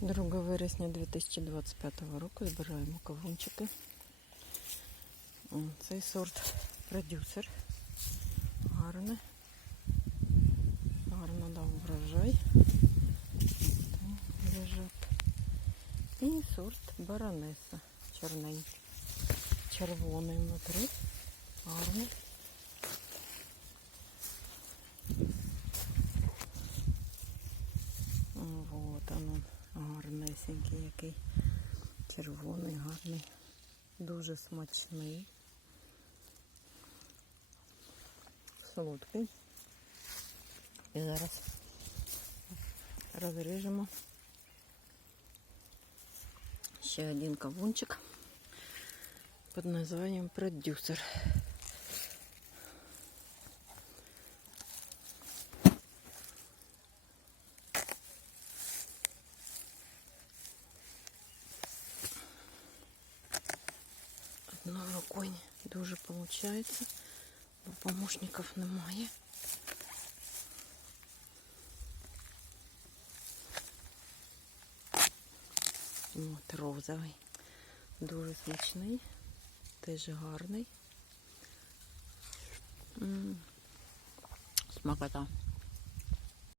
2 вересня 2025 року збираємо кавунчики. Цей сорт продюсер. Гарний. Гарно дав врожай. Лежать. І сорт баронеса. Чорненький. Червоний внутрі. Гарний. Гарнесенький який. Червоний, гарний. Дуже смачний. Солодкий. І зараз розріжемо ще один кавунчик під названням продюсер. Одною рукою дуже виходить, бо помощників немає. От розовий. Дуже смачний, теж гарний. М, Смакота.